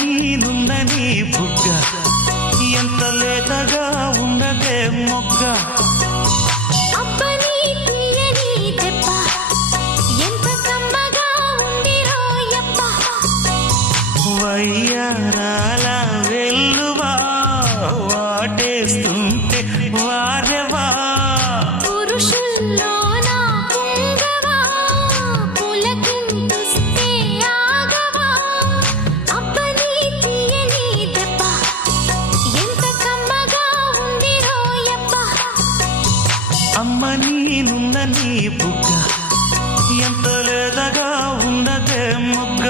నీనుందని బుగ్గ ఎంత లేతగా ఉన్నదే మొగ్గ అబ్బని తీయని దెబ్బ ఎంత కమ్మగా ఉంది రోయప్ప వయ్యారాల వెల్లువా వాటేస్తుంటే వారెవా పురుషుల్లోన పొంగవా పులకింతుస్తే ఆగవా అబ్బని తీయని దెబ్బ ఎంత కమ్మగా ఉంది రోయప్ప అమ్మ నీనుందని బుగ్గ ఎంత లేదగా ఉన్నదే మొగ్గ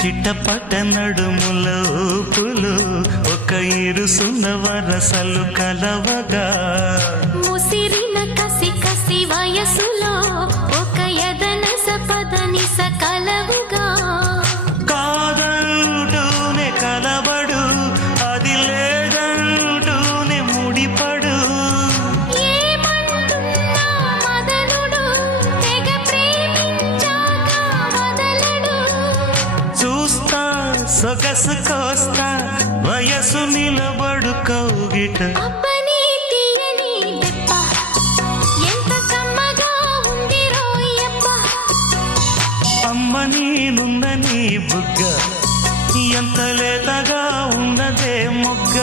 చిట్టపట నడుముల ఊపులు ఒక ఇరుసున్న వరసలు కలవగా ముసిరిన కసి కసి వయసులో ఒక యదనస పదనిస కలవుగా కాదంటూనే కలబడు అది లేదంటూనే ముడిపడు ఏమంటున్నా మదనుడు తెగ ప్రేమించాక వదలడు చూస్తా సొగసు కోస్తా వయసు నిలబడు కౌగిట అబ్బని తీయని దెబ్బ ఎంత కమ్మగా ఉంది రోయప్ప అమ్మ నీనుందని బుగ్గ ఎంత లేతగా ఉన్నదే మొగ్గ